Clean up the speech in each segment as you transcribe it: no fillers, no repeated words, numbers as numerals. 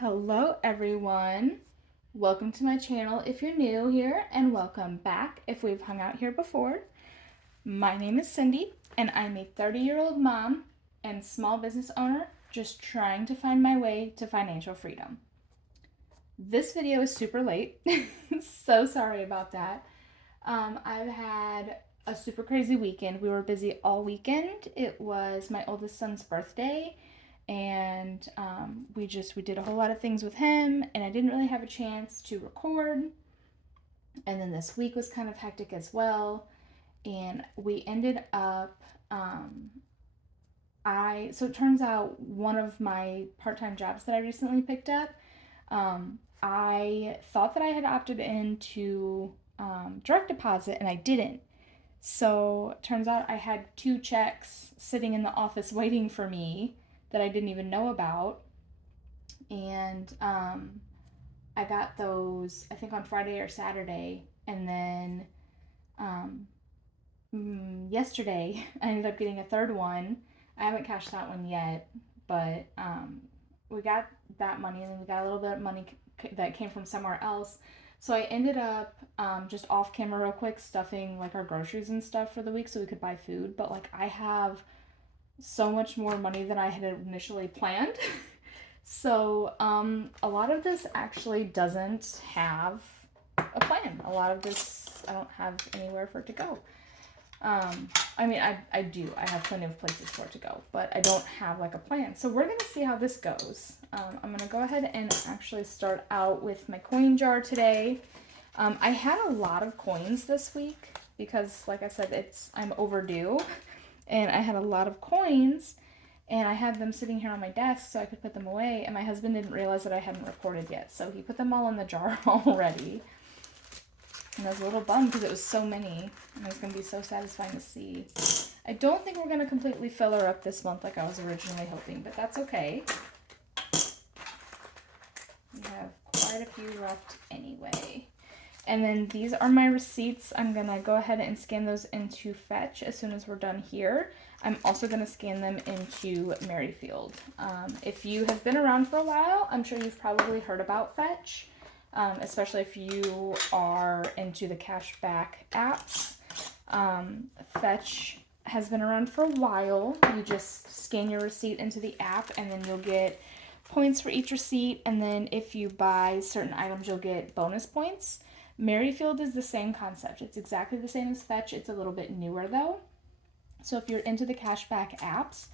Hello everyone. Welcome to my channel if you're new here, and welcome back if we've hung out here before. My name is Cindy and I'm a 30-year-old mom and small business owner just trying to find my way to financial freedom. This video is super late. So sorry about that. I've had a super crazy weekend. We were busy all weekend. It was my oldest son's birthday, and we did a whole lot of things with him, and I didn't really have a chance to record. And then this week was kind of hectic as well, and we ended up so it turns out one of my part-time jobs that I recently picked up, I thought that I had opted into direct deposit, and I didn't. So it turns out I had two checks sitting in the office waiting for me that I didn't even know about. And I got those, I think, on Friday or Saturday. And then yesterday, I ended up getting a third one. I haven't cashed that one yet, but we got that money, and then we got a little bit of money that came from somewhere else. So I ended up just off camera real quick stuffing like our groceries and stuff for the week so we could buy food. But like I have so much more money than I had initially planned. So a lot of this actually doesn't have a plan. A lot of this I don't have anywhere for it to go. I mean, I do. I have plenty of places for it to go, but I don't have like a plan. So we're going to see how this goes. I'm going to go ahead and actually start out with my coin jar today. I had a lot of coins this week because, like I said, I'm overdue, and I had a lot of coins, and I had them sitting here on my desk so I could put them away, and my husband didn't realize that I hadn't recorded yet, so he put them all in the jar already. And I was a little bummed because it was so many, and it was going to be so satisfying to see. I don't think we're going to completely fill her up this month like I was originally hoping, but that's okay. We have quite a few left anyway. And then these are my receipts. I'm going to go ahead and scan those into Fetch as soon as we're done here. I'm also going to scan them into Merrifield. If you have been around for a while, I'm sure you've probably heard about Fetch. Especially if you are into the cashback apps. Fetch has been around for a while. You just scan your receipt into the app, and then you'll get points for each receipt, and then if you buy certain items, you'll get bonus points. Merrifield is the same concept. It's exactly the same as Fetch. It's a little bit newer, though. So if you're into the cashback apps,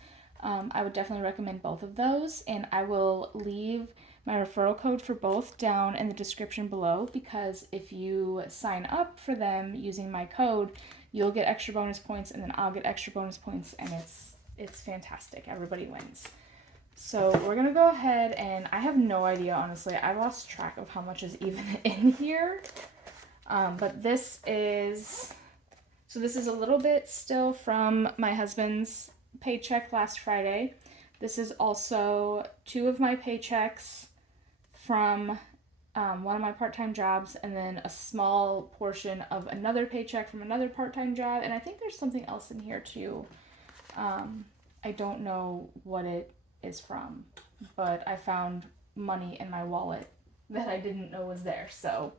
I would definitely recommend both of those, and I will leave my referral code for both down in the description below, because if you sign up for them using my code, you'll get extra bonus points, and then I'll get extra bonus points, and it's fantastic. Everybody wins. So we're gonna go ahead, and I have no idea, honestly. I lost track of how much is even in here. But this is a little bit still from my husband's paycheck last Friday. This is also 2 of my paychecks from one of my part-time jobs, and then a small portion of another paycheck from another part-time job, and I think there's something else in here too. I don't know what it is from, but I found money in my wallet that I didn't know was there, so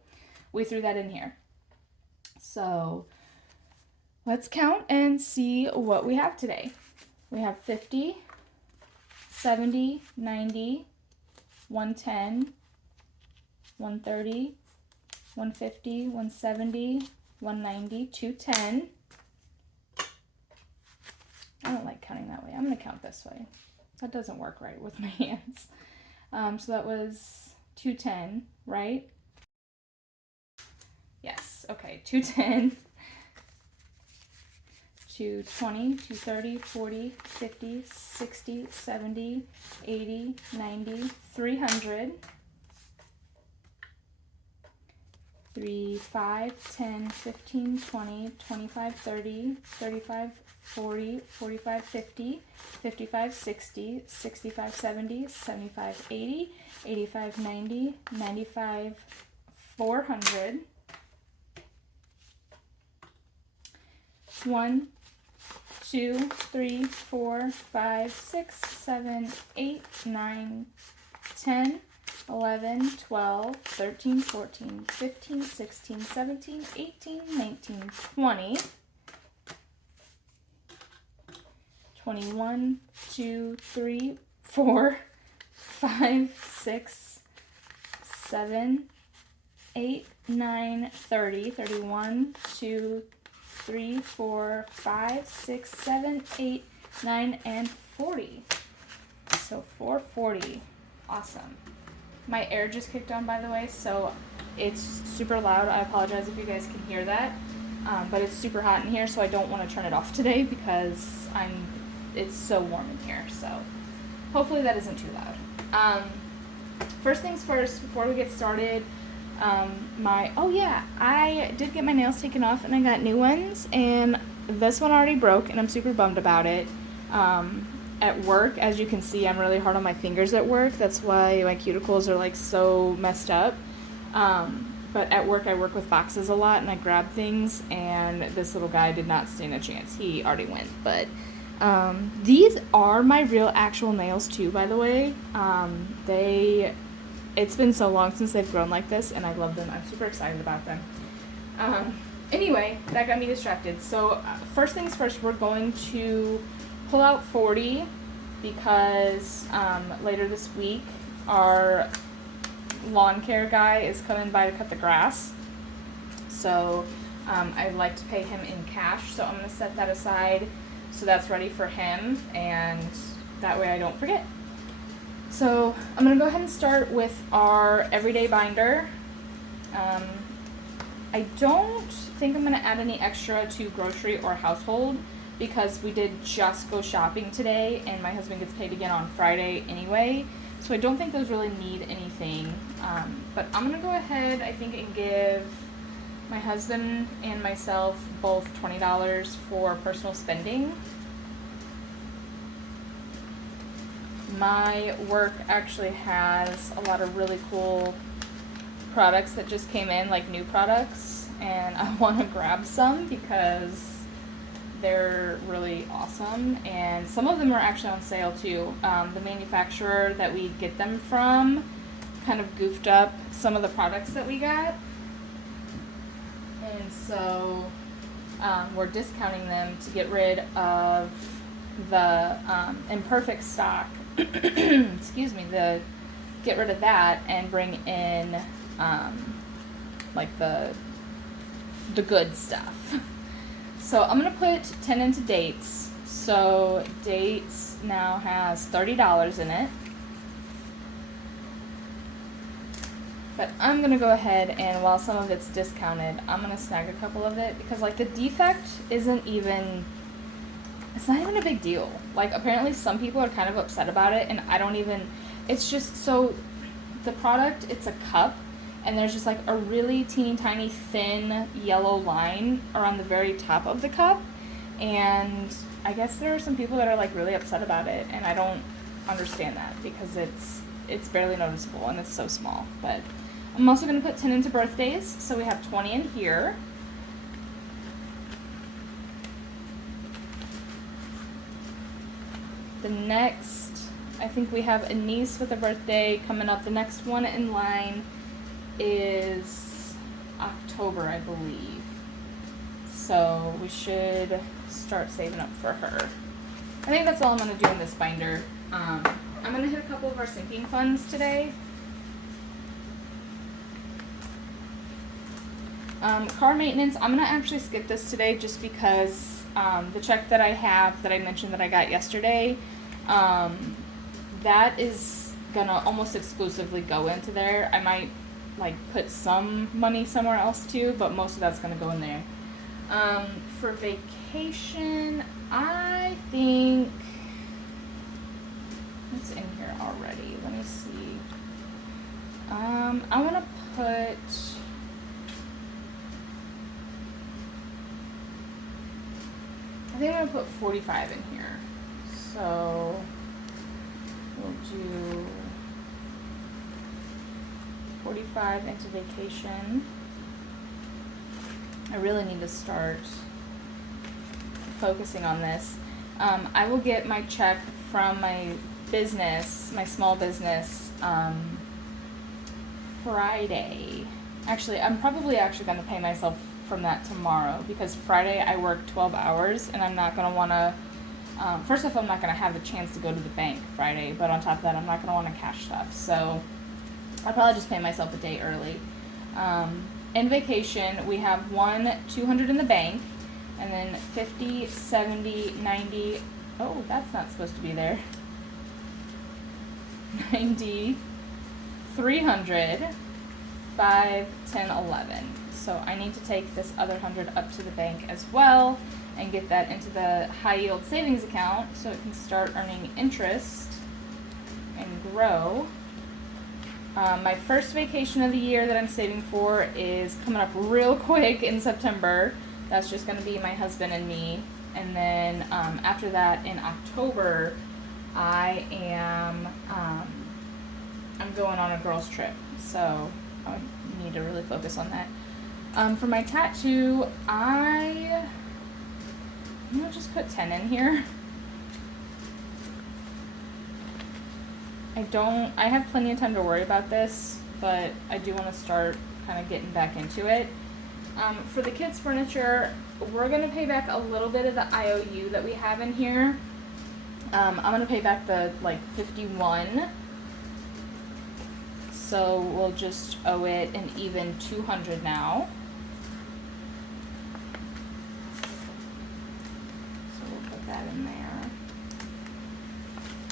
we threw that in here. So let's count and see what we have today. We have 50, 70, 90, 110, 130, 150, 170, 190, 210. I don't like counting that way. I'm going to count this way. That doesn't work right with my hands. So that was 210, right? Yes, okay, 210. 220, 230, 40, 50, 60, 70, 80, 90, 300, 3, 5, 10, 15, 20, 25, 30, 35, 40, 45, 50, 55, 60, 65, 70, 75, 80, 85, 90, 95, 400, 1, 2, 3, 4, 5, 6, 7, 8, 9, 10, 11, 12, 13, 14, 15, 16, 17, 18, 19, 20, 21, 2, 3, 4, 5, 6, 7, 8, 9, 30, 31, 2, 3, 4, 5, 6, 7, 8, 9, and 40. So 440. Awesome. My air just kicked on, by the way, so it's super loud. I apologize if you guys can hear that. But it's super hot in here, so I don't want to turn it off today because it's so warm in here. So hopefully that isn't too loud. First things first, before we get started, I did get my nails taken off and I got new ones, and this one already broke and I'm super bummed about it. At work, as you can see, I'm really hard on my fingers at work. That's why my cuticles are like so messed up. But at work, I work with boxes a lot and I grab things, and this little guy did not stand a chance. He already went. But these are my real actual nails too, by the way. It's been so long since they've grown like this, and I love them. I'm super excited about them. Anyway, that got me distracted. So first things first, we're going to pull out 40 because later this week our lawn care guy is coming by to cut the grass. So I'd like to pay him in cash, so I'm going to set that aside so that's ready for him, and that way I don't forget. So I'm going to go ahead and start with our everyday binder. I don't think I'm going to add any extra to grocery or household because we did just go shopping today and my husband gets paid again on Friday anyway. So I don't think those really need anything. But I'm going to go ahead, I think, and give my husband and myself both $20 for personal spending. My work actually has a lot of really cool products that just came in, like new products, and I want to grab some because they're really awesome, and some of them are actually on sale too. The manufacturer that we get them from kind of goofed up some of the products that we got, and so we're discounting them to get rid of the imperfect stock. Excuse me, get rid of that and bring in like the good stuff. So I'm going to put 10 into dates. So dates now has $30 in it. But I'm going to go ahead and while some of it's discounted, I'm going to snag a couple of it because like the defect isn't even, it's not even a big deal. Like apparently some people are kind of upset about it, and I don't even, it's just so the product, it's a cup. And there's just like a really teeny tiny thin yellow line around the very top of the cup. And I guess there are some people that are like really upset about it, and I don't understand that because it's barely noticeable and it's so small. But I'm also going to put 10 into birthdays, so we have 20 in here. The next, I think we have a niece with a birthday coming up. The next one in line is October, I believe. So we should start saving up for her. I think that's all I'm going to do in this binder. I'm going to hit a couple of our sinking funds today. Car maintenance, I'm going to actually skip this today just because the check that I have that I mentioned that I got yesterday, that is going to almost exclusively go into there. I might like put some money somewhere else too, but most of that's going to go in there. For vacation, I think it's in here already. Let me see. I want to put, I think I'm going to put 45 in here. So we'll do 45 into vacation. I really need to start focusing on this. I will get my check from my business, my small business, Friday. Actually, I'm probably actually going to pay myself from that tomorrow because Friday I work 12 hours and I'm not going to want to, first off, I'm not going to have the chance to go to the bank Friday, but on top of that, I'm not going to want to cash stuff. So I'll probably just pay myself a day early. In vacation, we have 200 in the bank, and then 50, 70, 90, oh, that's not supposed to be there. 90, 300, 5, 10, 11. So I need to take this other 100 up to the bank as well and get that into the high yield savings account so it can start earning interest and grow. My first vacation of the year that I'm saving for is coming up real quick in September. That's just going to be my husband and me. And then after that, in October, I'm going on a girls' trip. So I need to really focus on that. For my tattoo, I'm going to just put 10 in here. I have plenty of time to worry about this, but I do want to start kind of getting back into it. For the kids' furniture, we're going to pay back a little bit of the IOU that we have in here. I'm going to pay back the, 51. So we'll just owe it an even 200 now. So we'll put that in there.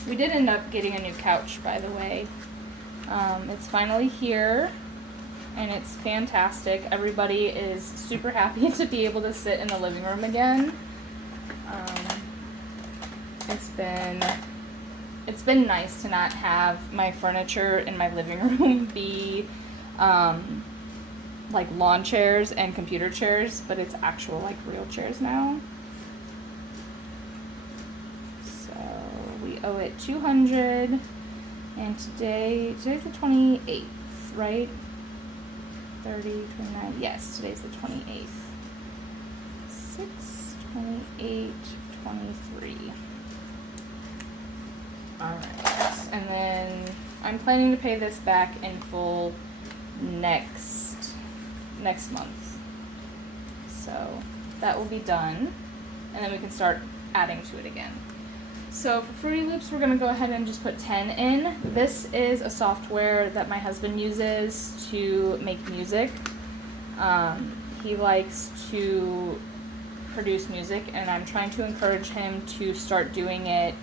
We did end up getting a new couch, by the way. It's finally here, and it's fantastic. Everybody is super happy to be able to sit in the living room again. It's been nice to not have my furniture in my living room be like lawn chairs and computer chairs, but it's actual like real chairs now. We owe it 200, and today's the 28th, right? 30, 29, yes, today's the 28th. 6, 28, 23. Alright, and then I'm planning to pay this back in full next month. So that will be done, and then we can start adding to it again. So for Fruity Loops, we're going to go ahead and just put 10 in. This is a software that my husband uses to make music. He likes to produce music, and I'm trying to encourage him to start doing it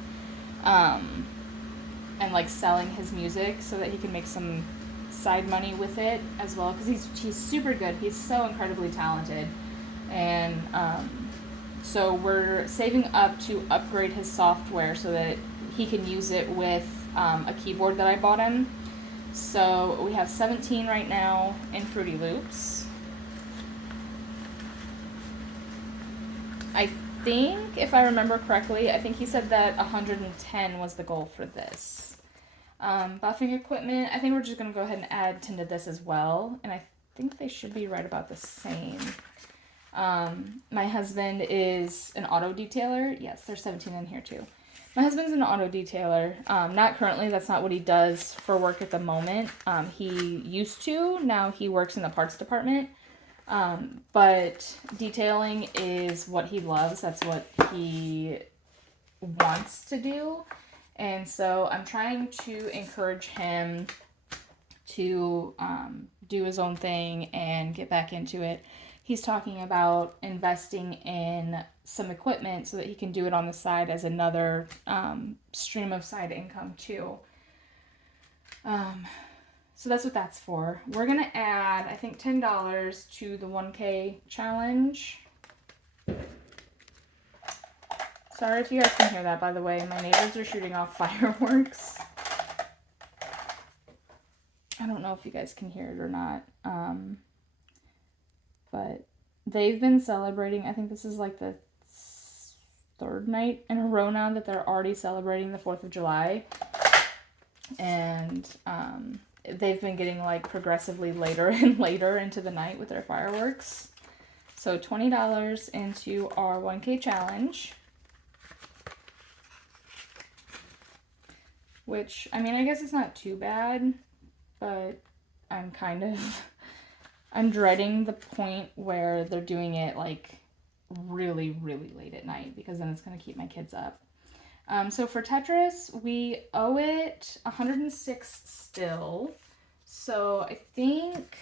and like selling his music so that he can make some side money with it as well, because he's super good. He's so incredibly talented, and so we're saving up to upgrade his software so that he can use it with a keyboard that I bought him. So we have 17 right now in Fruity Loops. I think, if I remember correctly, I think he said that 110 was the goal for this. Buffing equipment, I think we're just going to go ahead and add 10 to this as well, and I think they should be right about the same. My husband is an auto detailer. Yes, there's 17 in here too. My husband's an auto detailer. Not currently, that's not what he does for work at the moment. He used to, now he works in the parts department. But detailing is what he loves. That's what he wants to do. And so I'm trying to encourage him to do his own thing and get back into it. He's talking about investing in some equipment so that he can do it on the side as another stream of side income too. So that's what that's for. We're going to add, I think, $10 to the 1K challenge. Sorry if you guys can hear that, by the way. My neighbors are shooting off fireworks. I don't know if you guys can hear it or not. But they've been celebrating, I think this is like the third night in a row now that they're already celebrating the 4th of July. And they've been getting like progressively later and later into the night with their fireworks. So $20 into our 1K challenge. Which, I mean, I guess it's not too bad, but I'm dreading the point where they're doing it like really, really late at night, because then it's going to keep my kids up. So for Tetris, we owe it 106 still. So I think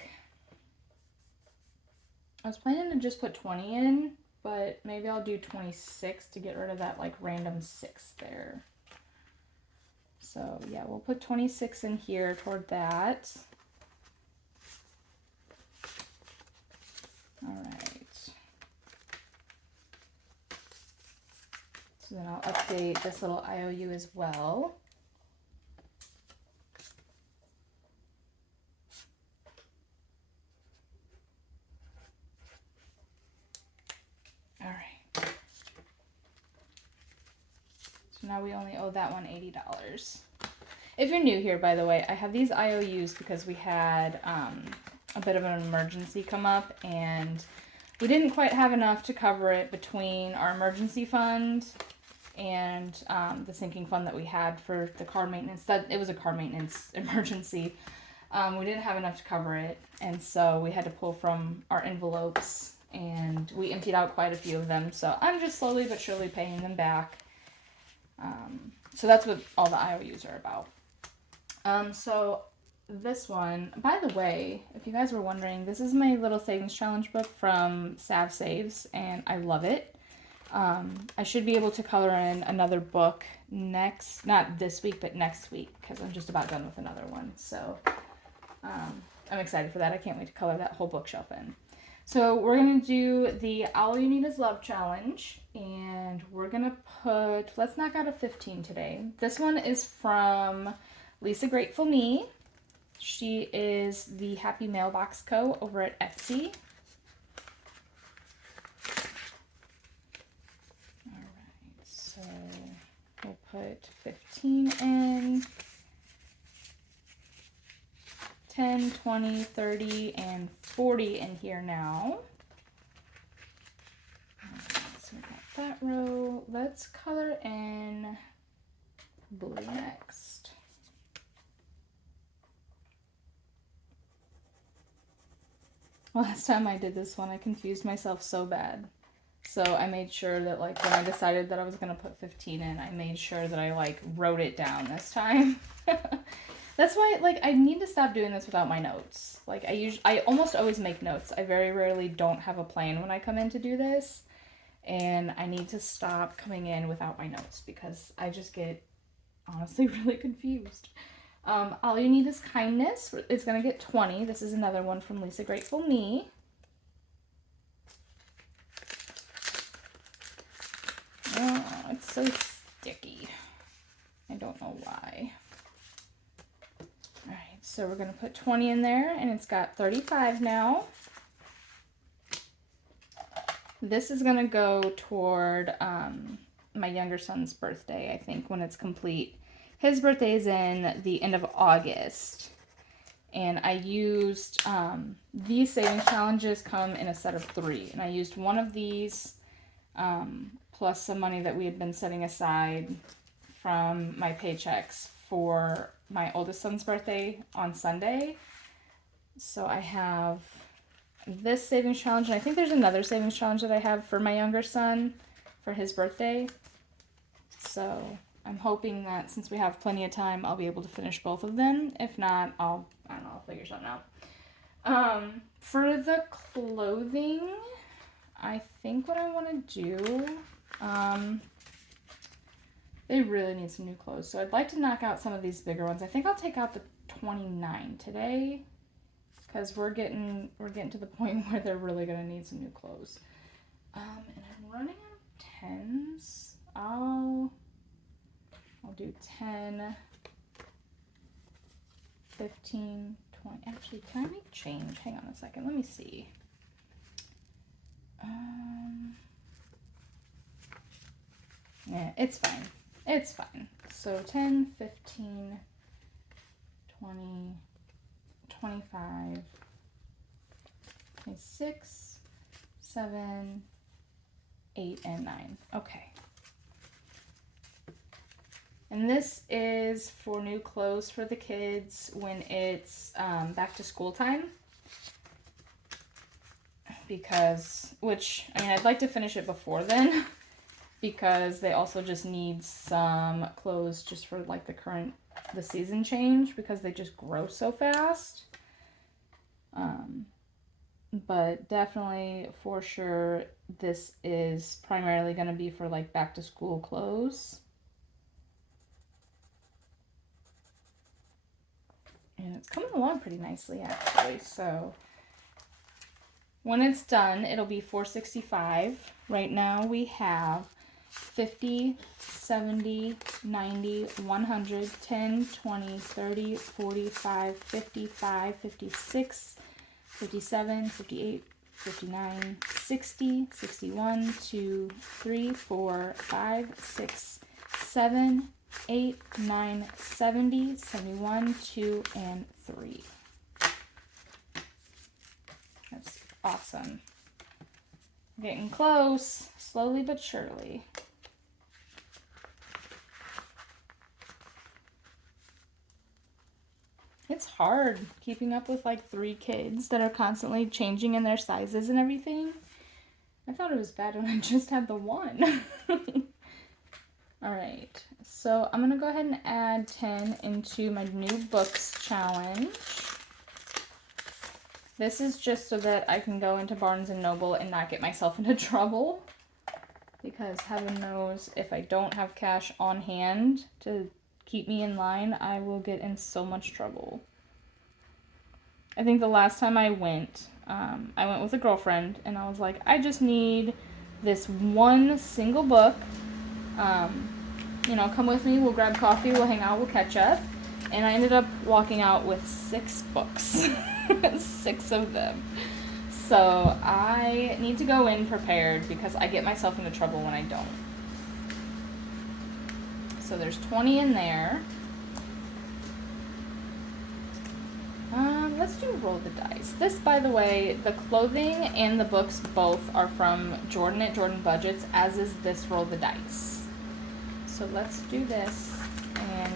I was planning to just put 20 in, but maybe I'll do 26 to get rid of that like random 6 there. So yeah, we'll put 26 in here toward that. All right. So then I'll update this little IOU as well. All right. So now we only owe that one $80. If you're new here, by the way, I have these IOUs because we had a bit of an emergency come up, and we didn't quite have enough to cover it between our emergency fund and the sinking fund that we had for the car maintenance. It was a car maintenance emergency. We didn't have enough to cover it, and so we had to pull from our envelopes, and we emptied out quite a few of them. So I'm just slowly but surely paying them back. So that's what all the IOUs are about. So this one, by the way, if you guys were wondering, this is my little savings challenge book from Sav Saves, and I love it. I should be able to color in another book not this week, but next week, because I'm just about done with another one. So I'm excited for that. I can't wait to color that whole bookshelf in. So we're going to do the All You Need Is Love challenge, and we're going to let's knock out a 15 today. This one is from Lisa Grateful Me. She is the Happy Mailbox Co. over at Etsy. Alright, so we'll put 15 in, 10, 20, 30, and 40 in here now. Alright, so we got that row. Let's color in blue next. Last time I did this one, I confused myself so bad. So I made sure that, like, when I decided that I was going to put 15 in, I made sure that I, like, wrote it down this time. That's why, like, I need to stop doing this without my notes. Like, I almost always make notes. I very rarely don't have a plan when I come in to do this. And I need to stop coming in without my notes, because I just get, honestly, really confused. All You Need Is Kindness is going to get 20. This is another one from Lisa Grateful Me. Oh, it's so sticky. I don't know why. Alright, so we're going to put 20 in there, and it's got 35 now. This is going to go toward my younger son's birthday, I think, when it's complete. His birthday is in the end of August, and I used, these savings challenges come in a set of 3, and I used one of these, plus some money that we had been setting aside from my paychecks for my oldest son's birthday on Sunday. So I have this savings challenge, and I think there's another savings challenge that I have for my younger son for his birthday. So I'm hoping that since we have plenty of time, I'll be able to finish both of them. If not, I don't know, I'll figure something out. For the clothing, I think what I want to do, they really need some new clothes. So I'd like to knock out some of these bigger ones. I think I'll take out the 29 today, because we're getting to the point where they're really going to need some new clothes. And I'm running out of 10s. I'll do 10, 15, 20. Actually, can I make change? Hang on a second. Let me see. Yeah, it's fine. It's fine. So 10, 15, 20, 25, 26, 7, 8, and 9. Okay. And this is for new clothes for the kids when it's back to school time. Because, I'd like to finish it before then. Because they also just need some clothes just for like the season change. Because they just grow so fast. But definitely, for sure, this is primarily going to be for like back to school clothes. And it's coming along pretty nicely, actually. So when it's done, it'll be $4.65. Right now we have 50, 70, 90, 100, 10, 20, 30, 45, 55, 56, 57, 58, 59, 60, 61, 2, 3, 4, 5, 6, 7, 8, 9, 70, 71, 2, and 3. That's awesome. Getting close, slowly but surely. It's hard keeping up with like 3 kids that are constantly changing in their sizes and everything. I thought it was bad when I just had the one. Alright, so I'm going to go ahead and add 10 into my new books challenge. This is just so that I can go into Barnes & Noble and not get myself into trouble. Because heaven knows if I don't have cash on hand to keep me in line, I will get in so much trouble. I think the last time I went with a girlfriend, and I was like, I just need this one single book. Come with me, we'll grab coffee, we'll hang out, we'll catch up. And I ended up walking out with 6 books. 6 of them. So I need to go in prepared because I get myself into trouble when I don't. So there's 20 in there. Let's do roll the dice. This, by the way, the clothing and the books both are from Jordan at Jordan Budgets, as is this roll the dice. So let's do this, and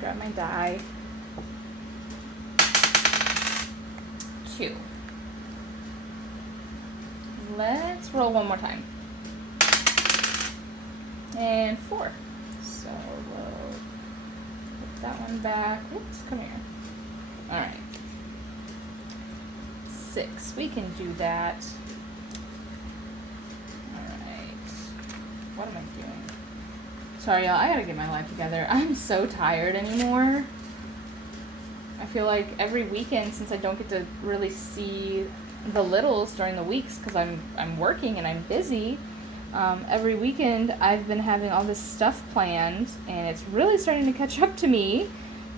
grab my die. 2. Let's roll one more time. And 4. So we'll put that one back. Oops, come here. Alright. 6. We can do that. Alright. What am I doing? Sorry, y'all. I gotta get my life together. I'm so tired anymore. I feel like every weekend, since I don't get to really see the littles during the weeks because I'm working and I'm busy, every weekend I've been having all this stuff planned, and it's really starting to catch up to me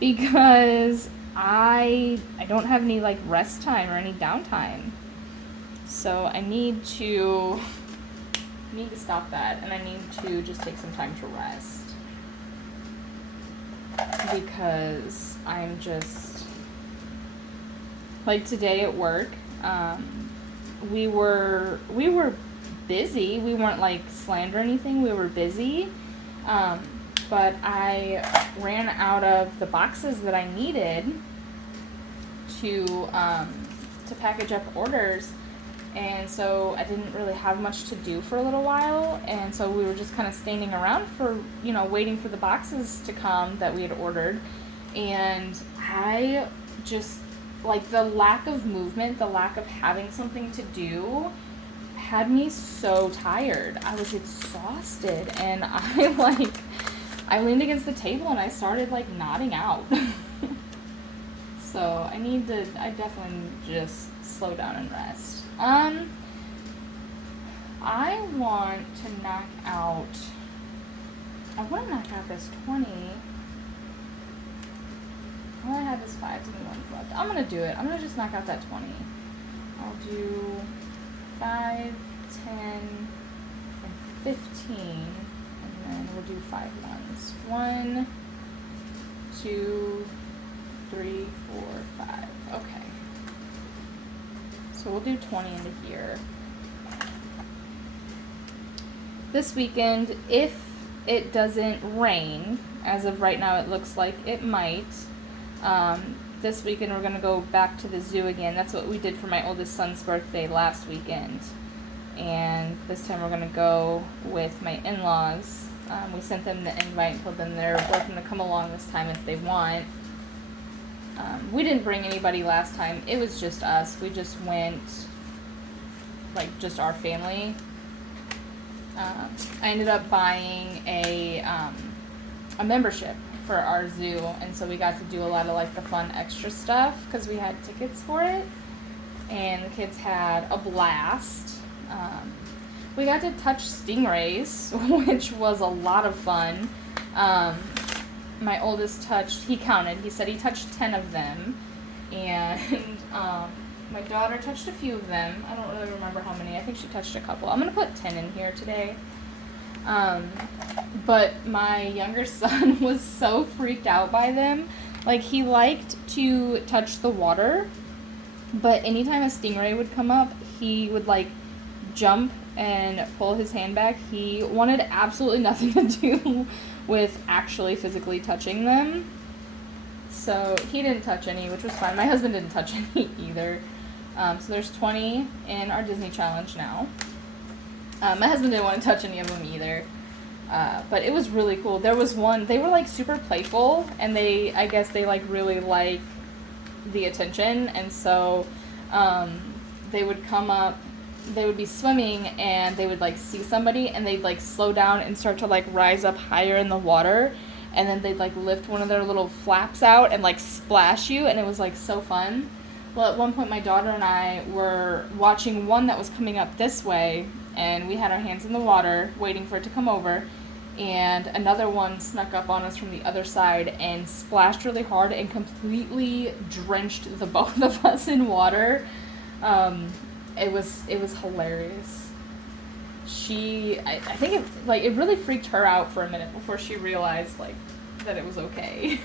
because I don't have any like rest time or any downtime. So I need to stop that, and I need to just take some time to rest because I'm just like today at work. We were busy. We weren't like slammed or anything. We were busy. But I ran out of the boxes that I needed to package up orders. And so I didn't really have much to do for a little while. And so we were just kind of standing around for, waiting for the boxes to come that we had ordered. And I just, like, the lack of movement, the lack of having something to do had me so tired. I was exhausted, and I leaned against the table and I started like nodding out. So I definitely just slow down and rest. I want to knock out this 20. I only have this 5 and 1 left. I'm gonna do it. I'm gonna just knock out that 20. I'll do 5, 10, and 15, and then we'll do 5 ones. 1, 2, 3, 4, 5. Okay. So we'll do 20 into here. This weekend, if it doesn't rain. As of right now, it looks like it might. This weekend we're going to go back to the zoo again. That's what we did for my oldest son's birthday last weekend. And this time we're going to go with my in-laws. We sent them the invite and told them they're welcome to come along this time if they want. We didn't bring anybody last time. It was just us. We just went, like, just our family. I ended up buying a membership for our zoo, and so we got to do a lot of, like, the fun extra stuff because we had tickets for it, and the kids had a blast. We got to touch stingrays, which was a lot of fun. My oldest touched, he counted, he said he touched 10 of them, and my daughter touched a few of them. I don't really remember how many. I think she touched a couple. I'm going to put 10 in here today. But my younger son was so freaked out by them. Like, he liked to touch the water, but anytime a stingray would come up, he would, like, jump and pull his hand back. He wanted absolutely nothing to do with actually physically touching them. So he didn't touch any, which was fine. My husband didn't touch any either. So there's 20 in our Disney challenge now. My husband didn't want to touch any of them either. But it was really cool. There was one, they were like super playful, and I guess they like really like the attention, and so they would come up, they would be swimming, and they would like see somebody, and they'd like slow down and start to like rise up higher in the water, and then they'd like lift one of their little flaps out and like splash you, and it was like so fun. Well, at one point my daughter and I were watching one that was coming up this way, and we had our hands in the water waiting for it to come over, and another one snuck up on us from the other side and splashed really hard and completely drenched the both of us in water. It was hilarious. I think it really freaked her out for a minute before she realized like that it was okay.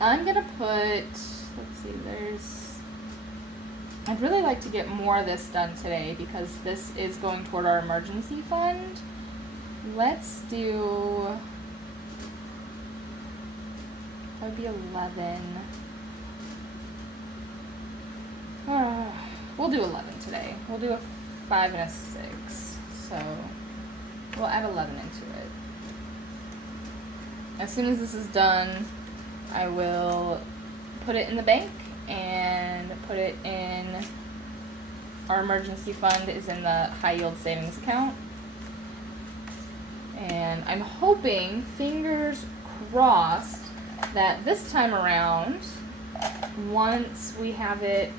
I'm gonna put, let's see, I'd really like to get more of this done today because this is going toward our emergency fund. Let's do, that would be 11. We'll do 11 today. We'll do a 5 and a 6. So we'll add 11 into it. As soon as this is done, I will put it in the bank and put it in our emergency fund is in the high yield savings account. And I'm hoping, fingers crossed, that this time around, once we have it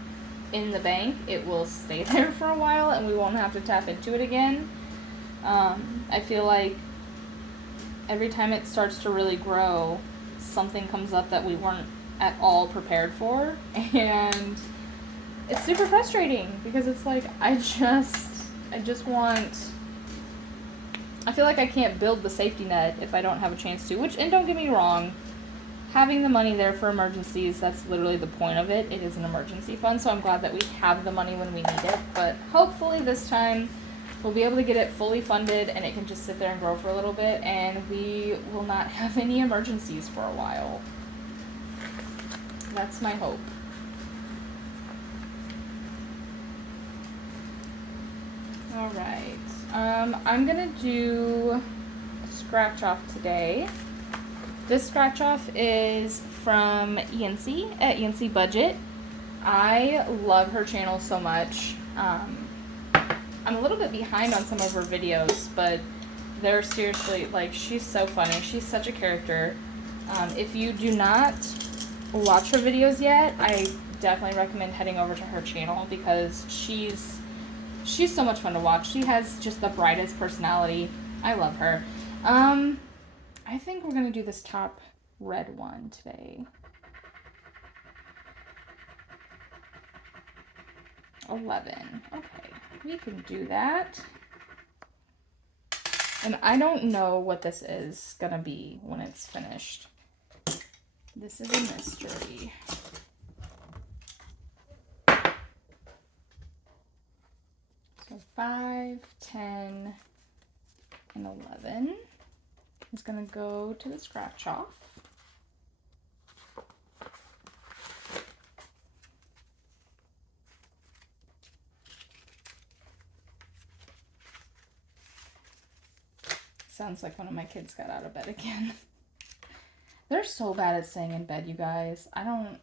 in the bank, it will stay there for a while and we won't have to tap into it again. I feel like every time it starts to really grow, something comes up that we weren't at all prepared for, and it's super frustrating because it's like I just want, I feel like I can't build the safety net if I don't have a chance to, and don't get me wrong, having the money there for emergencies, that's literally the point of it. It is an emergency fund, so I'm glad that we have the money when we need it, but hopefully this time we'll be able to get it fully funded and it can just sit there and grow for a little bit, and we will not have any emergencies for a while. That's my hope. All right. I'm going to do a scratch off today. This scratch off is from Yancy at Yancy Budget. I love her channel so much. I'm a little bit behind on some of her videos, but they're seriously, like, she's so funny. She's such a character. If you do not watch her videos yet, I definitely recommend heading over to her channel because she's so much fun to watch. She has just the brightest personality. I love her. I think we're going to do this top red one today. 11. Okay, we can do that. And I don't know what this is going to be when it's finished. This is a mystery. So 5, 10, and 11 is going to go to the scratch off. Sounds like one of my kids got out of bed again. They're so bad at staying in bed, you guys. I don't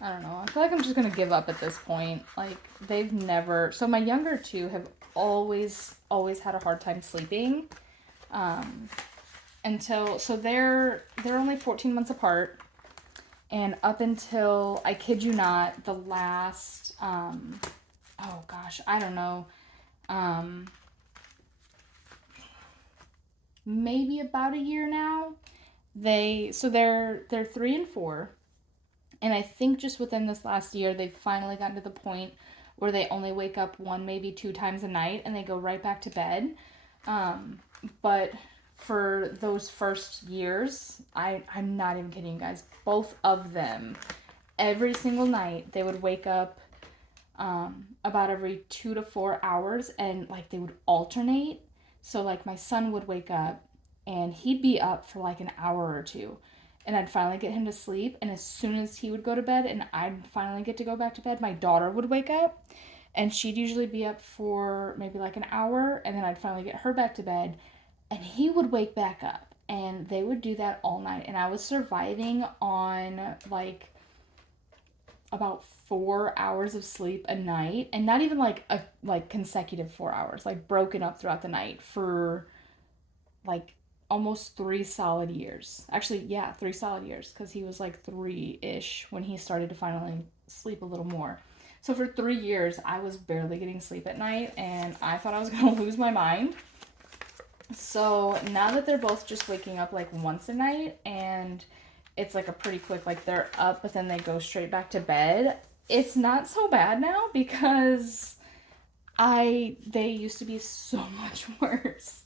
know. I feel like I'm just going to give up at this point. Like, they've never... So my younger two have always had a hard time sleeping. So they're only 14 months apart. And up until, I kid you not, the last, oh gosh, I don't know, maybe about a year now, they're 3 and 4. And I think just within this last year, they've finally gotten to the point where they only wake up 1, maybe 2 times a night, and they go right back to bed. But for those first years, I'm not even kidding you guys, both of them, every single night, they would wake up about every 2 to 4 hours, and like they would alternate. So like my son would wake up, and he'd be up for like an hour or two. And I'd finally get him to sleep, and as soon as he would go to bed and I'd finally get to go back to bed, my daughter would wake up, and she'd usually be up for maybe like an hour, and then I'd finally get her back to bed, and he would wake back up, and they would do that all night, and I was surviving on like about 4 hours of sleep a night, and not even like consecutive 4 hours, like broken up throughout the night for like almost 3 solid years. Actually, yeah, 3 solid years, because he was like 3-ish when he started to finally sleep a little more. So for 3 years, I was barely getting sleep at night, and I thought I was going to lose my mind. So now that they're both just waking up like once a night, and it's like a pretty quick, like they're up, but then they go straight back to bed, it's not so bad now, because they used to be so much worse.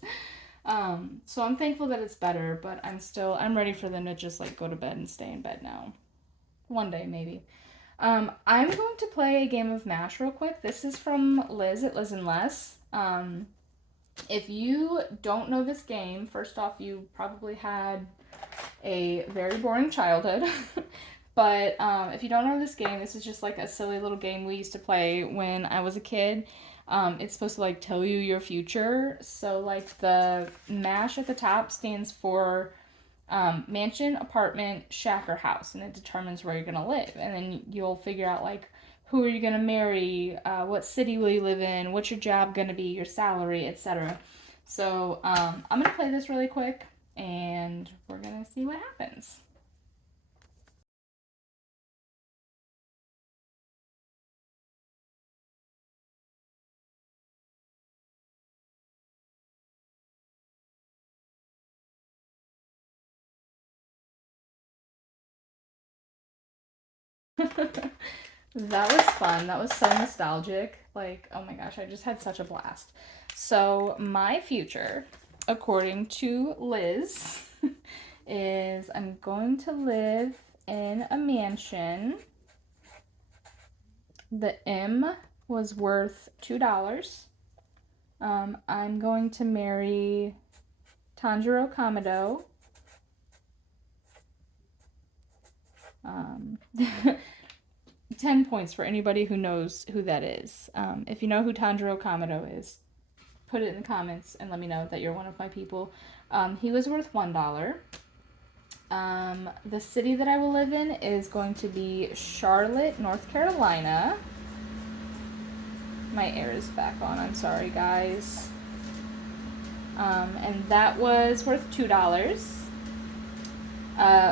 So I'm thankful that it's better, but I'm ready for them to just like go to bed and stay in bed now. One day, maybe. I'm going to play a game of MASH real quick. This is from Liz at Liz and Less. If you don't know this game, first off, you probably had a very boring childhood. But if you don't know this game, this is just like a silly little game we used to play when I was a kid. It's supposed to like tell you your future. So like the MASH at the top stands for mansion, apartment, shack, or house, and it determines where you're gonna live. And then you'll figure out like who are you gonna marry, what city will you live in, what's your job gonna be, your salary, etc. So I'm gonna play this really quick, and we're gonna see what happens. That was fun. That was so nostalgic. Like, oh my gosh, I just had such a blast. So, my future, according to Liz, is I'm going to live in a mansion. The M was worth $2. I'm going to marry Tanjiro Kamado. 10 points for anybody who knows who that is. If you know who Tanjiro Kamado is, put it in the comments and let me know that you're one of my people. He was worth $1. The city that I will live in is going to be Charlotte, North Carolina. My air is back on. I'm sorry, guys. And that was worth $2.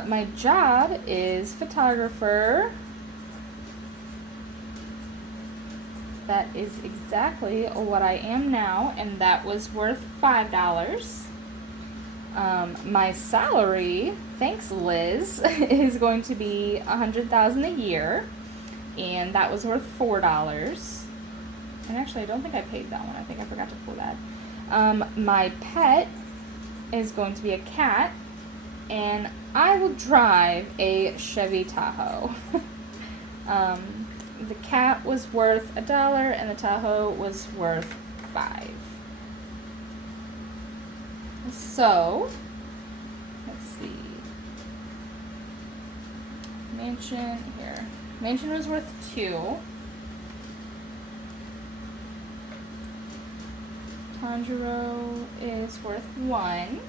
My job is photographer. That is exactly what I am now, and that was worth $5. My salary, thanks Liz, is going to be $100,000 a year, and that was worth $4. And actually, I don't think I paid that one. I think I forgot to pull that. My pet is going to be a cat, and I will drive a Chevy Tahoe. The cat was worth $1, and the Tahoe was worth $5. So, let's see. Mansion, here. Mansion was worth 2. Tanjiro is worth 1.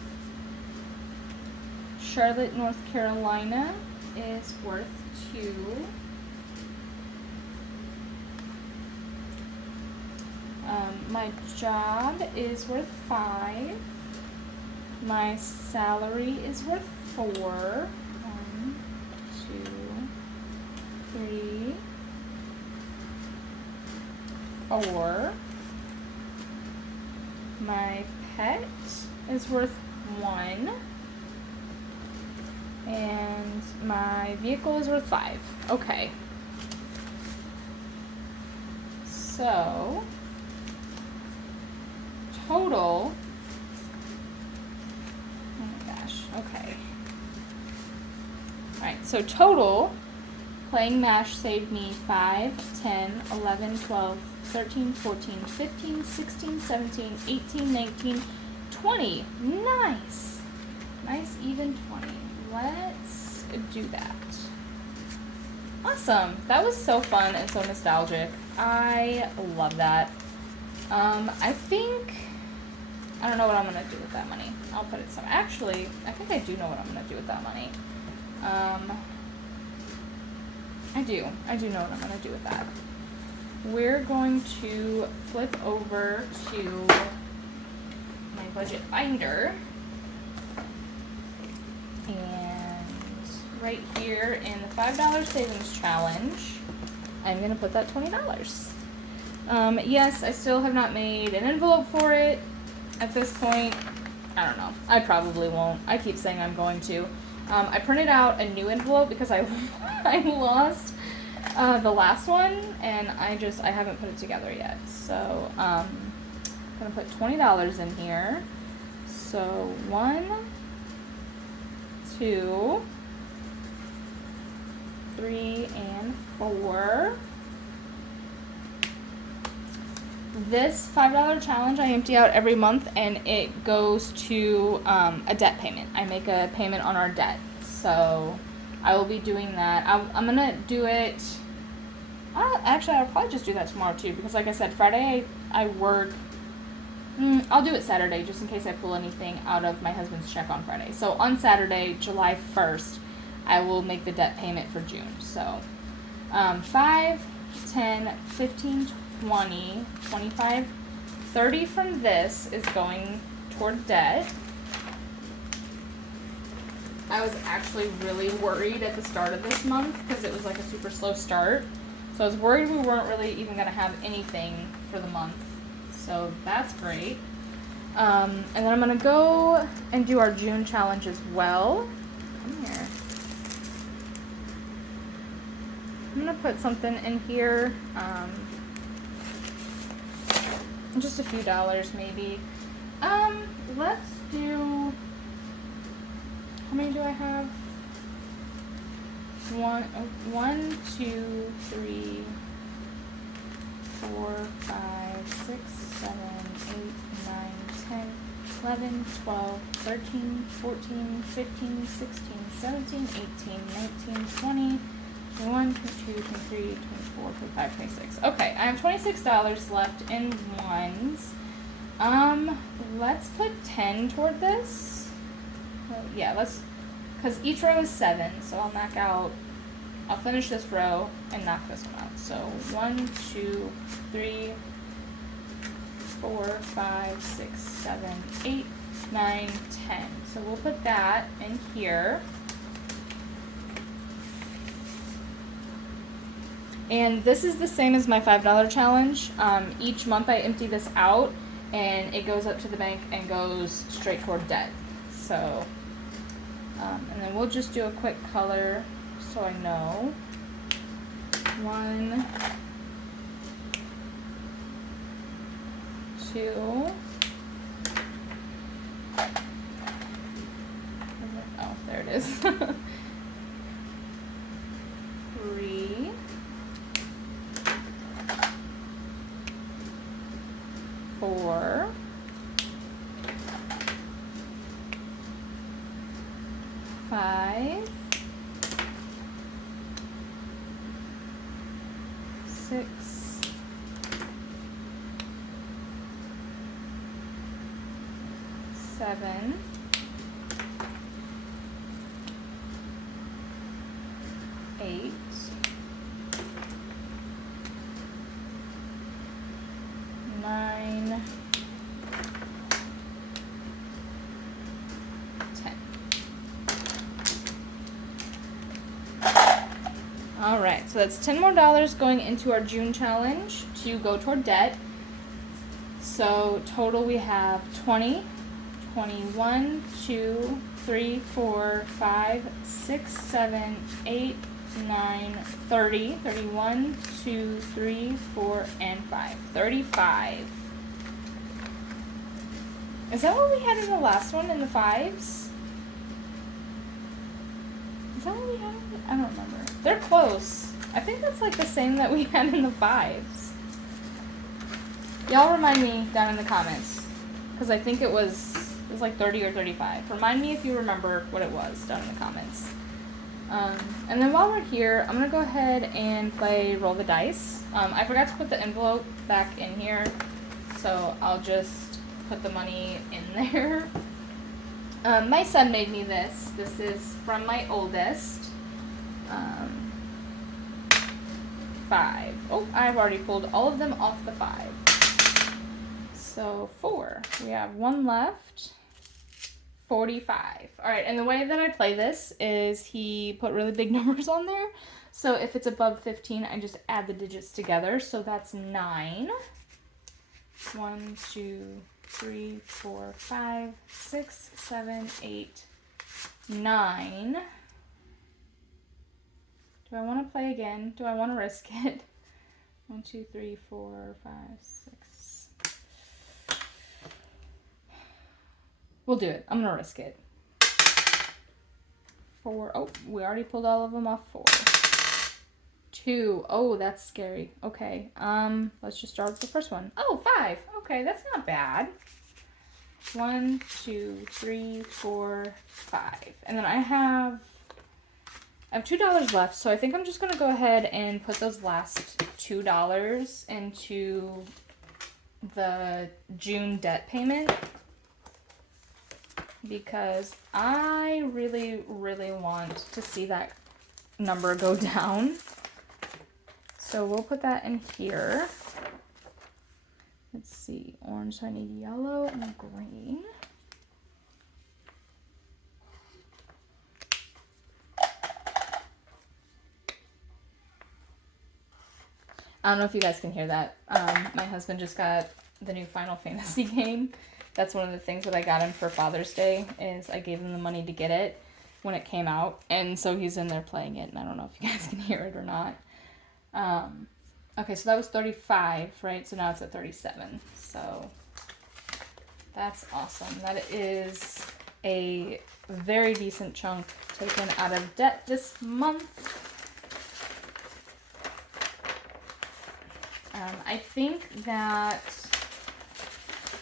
Charlotte, North Carolina is worth 2. My job is worth 5. My salary is worth 4. 1, 2, 3, 4. My pet is worth 1. And my vehicle is worth 5. Okay. So, total. Oh my gosh. Okay. Alright, so total, playing MASH saved me 5, 10, 11, 12, 13, 14, 15, 16, 17, 18, 19, 20. Nice. Nice even 20. Let's do that. Awesome. That was so fun and so nostalgic. I love that. I don't know what I'm going to do with that money. I'll put it somewhere. Actually, I think I do know what I'm going to do with that money. I do know what I'm going to do with that. We're going to flip over to my budget binder. And right here in the $5 savings challenge, I'm going to put that $20. Yes, I still have not made an envelope for it at this point. I don't know. I probably won't. I keep saying I'm going to. I printed out a new envelope because I lost the last one, and I haven't put it together yet. So I'm going to put $20 in here. So 1, 2, 3, and 4. This $5 challenge I empty out every month, and it goes to a debt payment. I make a payment on our debt. So I will be doing that. I'm going to do it. Actually, I'll probably just do that tomorrow too, because like I said, Friday I work. I'll do it Saturday just in case I pull anything out of my husband's check on Friday. So on Saturday, July 1st, I will make the debt payment for June. So 5, 10, 15, 20, 25, 30 from this is going toward debt. I was actually really worried at the start of this month because it was like a super slow start. So I was worried we weren't really even going to have anything for the month. So that's great. And then I'm going to go and do our June challenge as well. Come here. I'm going to put something in here. Just a few dollars maybe. Let's do, how many do I have? 1, 2, 3, 4, 5, 6, 7, 8, 9, 10, 11, 12, 13, 14, 15, 16, 17, 18, 19, 20, 21, 22, 23, 24, 25, 26. Okay, I have $26 left in ones. Let's put 10 toward this. Well, yeah, because each row is 7, so I'll finish this row and knock this one out. So 1, 2, 3, 4, 5, 6, 7, 8, 9, 10. So we'll put that in here. And this is the same as my $5 challenge. Each month I empty this out, and it goes up to the bank and goes straight toward debt. So, and then we'll just do a quick color so I know. 1, 2. Oh, there it is. 3. 4, 5, 6, 7, 8, 9, 10. All right, so that's $10 more going into our June challenge to go toward debt. So total we have 20, 21, 2, 3, 4, 5, 6, 7, 8, 9, 30, 31, 2, 3, 4, and 5. 35. Is that what we had in the last one, in the 5s? Is that what we had? I don't remember. They're close. I think that's like the same that we had in the 5s. Y'all remind me down in the comments, because I think it was like 30 or 35. Remind me if you remember what it was down in the comments. And then while we're here, I'm going to go ahead and play Roll the Dice. I forgot to put the envelope back in here, so I'll just put the money in there. My son made me this. This is from my oldest. 5. Oh, I've already pulled all of them off the 5. So 4. We have one left. 45. All right, and the way that I play this is he put really big numbers on there. So if it's above 15, I just add the digits together. So that's 9. 1, 2, 3, 4, 5, 6, 7, 8, 9. Do I want to play again? Do I want to risk it? 1, 2, 3, 4, 5, 6. We'll do it. I'm going to risk it. 4. Oh, we already pulled all of them off. 4. 2. Oh, that's scary. Okay. Let's just start with the first one. Oh, 5. Okay, that's not bad. 1, 2, 3, 4, 5. And then I have $2 left, so I think I'm just going to go ahead and put those last $2 into the June debt payment, because I really, really want to see that number go down. So we'll put that in here. Let's see, orange, so I need yellow and green. I don't know if you guys can hear that. My husband just got the new Final Fantasy game. That's one of the things that I got him for Father's Day, is I gave him the money to get it when it came out. And so he's in there playing it, and I don't know if you guys can hear it or not. Okay, so that was 35, right? So now it's at 37. So that's awesome. That is a very decent chunk taken out of debt this month. I think that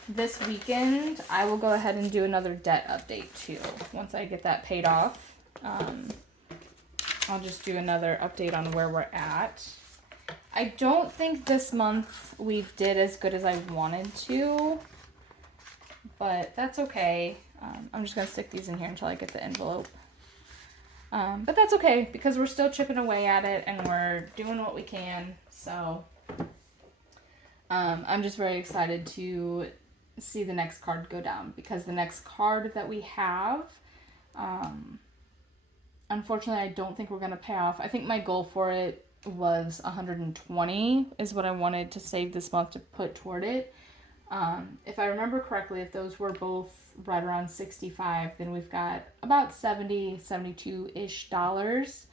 this weekend I will go ahead and do another debt update too. Once I get that paid off, I'll just do another update on where we're at. I don't think this month we did as good as I wanted to, but that's okay. I'm just going to stick these in here until I get the envelope. But that's okay, because we're still chipping away at it and we're doing what we can. So I'm just very excited to see the next card go down, because the next card that we have, unfortunately, I don't think we're going to pay off. I think my goal for it was 120 is what I wanted to save this month to put toward it. If I remember correctly, if those were both right around 65, then we've got about 70, 72-ish dollars.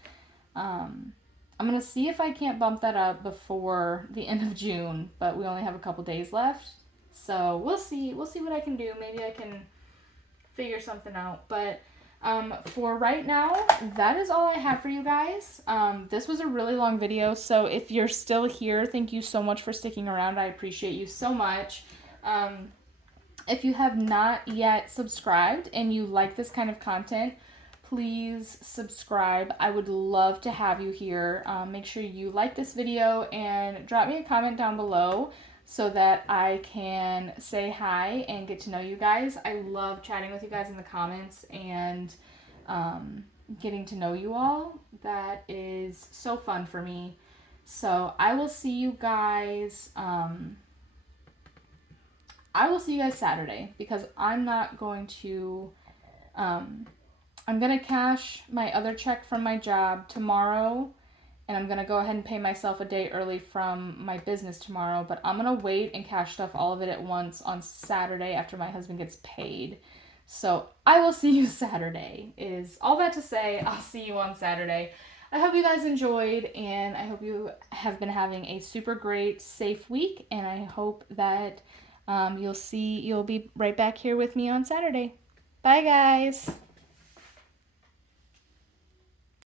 I'm going to see if I can't bump that up before the end of June, but we only have a couple days left. So we'll see. We'll see what I can do. Maybe I can figure something out. But for right now, that is all I have for you guys. This was a really long video, so if you're still here, thank you so much for sticking around. I appreciate you so much. If you have not yet subscribed and you like this kind of content, please subscribe. I would love to have you here. Make sure you like this video and drop me a comment down below so that I can say hi and get to know you guys. I love chatting with you guys in the comments and getting to know you all. That is so fun for me. So I will see you guys. I will see you guys Saturday because I'm not going to. I'm gonna cash my other check from my job tomorrow, and I'm gonna go ahead and pay myself a day early from my business tomorrow. But I'm gonna wait and cash stuff all of it at once on Saturday after my husband gets paid. So I will see you Saturday. Is all that to say, I'll see you on Saturday. I hope you guys enjoyed, and I hope you have been having a super great, safe week, and I hope that you'll be right back here with me on Saturday. Bye, guys.